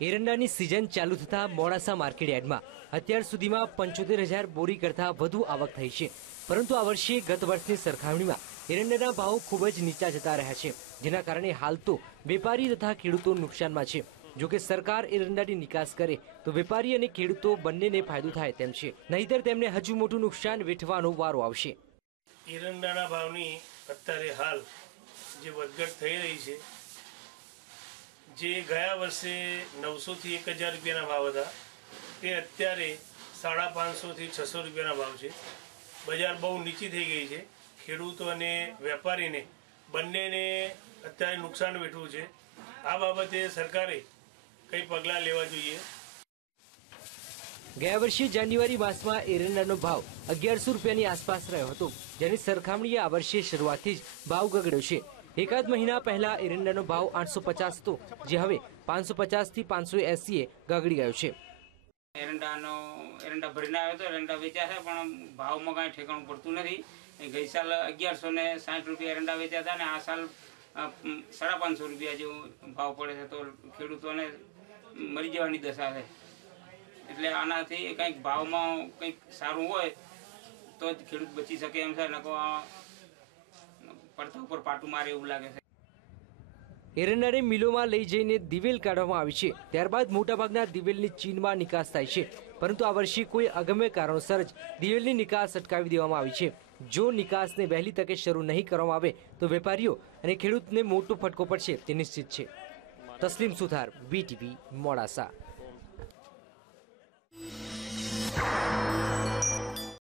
એરંડાની season ચાલુ થતા Modasa market યાર્ડમાં અત્યાર સુધીમાં 75,000 બોરી કરતાં વધુ આવક થઈ છે, પરંતુ આ વર્ષે ગત વર્ષની સરખામણીમાં એરંડાના ભાવ ખૂબ જ નીચા જતા રહ્યા છે, જેના કારણે હાલ તો વેપારી તથા ખેડૂતો નુકસાનમાં છે। જોકે સરકાર એરંડાની નિકાસ કરે તો વેપારી અને ખેડૂતો બંનેને ફાયદો થાય તેમ છે, નહીંતર તેમને હજુ મોટું નુકસાન વેઠવાનો વારો આવશે। એરંડાના ભાવની અત્યારે હાલ જે વધઘટ થઈ રહી છે, જે ગયા વર્ષે 900 થી 1000 રૂપિયાના ભાવ હતા તે અત્યારે 550 થી 600 રૂપિયાના ભાવ છે। બજાર બહુ નીચી થઈ ગઈ છે, ખેડૂતો અને વેપારીને બંનેને અત્યારે નુકસાન વેઠવું છે। આ બાબતે સરકારે કઈ પગલાં લેવા જોઈએ। ગયા વર્ષે જાન્યુઆરી માસમાં એરંડાનો ભાવ 1100 રૂપિયાની આસપાસ રહ્યો હતો, જેની સરખામણીએ આ વર્ષે શરૂઆતથી જ ભાવ ગગડ્યો છે। એકાદ મહિના પહેલા એરંડાનો ભાવ 850 હતો, જે હવે 550 થી 580 ગગડી ગયો છે। એરંડા ભરીને આવ્યો તો એરંડા વેચ્યા છે, પણ ભાવમાં કાંઈ ઠેકાણું પડતું નથી। ગઈ સાલ 1160 રૂપિયા એરંડા વેચ્યા હતા, અને આ સાલ 550 રૂપિયા જેવો ભાવ પડે છે, તો ખેડૂતોને મરી જવાની દશા છે। એટલે આનાથી કંઈક ભાવમાં કંઈક સારું હોય તો જ ખેડૂત બચી શકે એમ છે, નકો પડતા ઉપર પાટું મારે એવું લાગે છે। એરંડાને મિલોમાં લઈ જઈને દિવેલ કાઢવામાં આવી છે, ત્યારબાદ મોટાભાગના દિવેલની ચીનમાં નિકાસ થાય છે, પરંતુ આ વર્ષે કોઈ અગમ્ય કારણોસર જ દિવેલની નિકાસ અટકાવી દેવામાં આવી છે। જો નિકાસને વહેલી તકે શરૂ નહીં કરવામાં આવે તો વેપારીઓ અને ખેડૂતને મોટો ફટકો પડશે તે નિશ્ચિત છે। તસ્લીમ સુથાર, BTV, મોડાસા।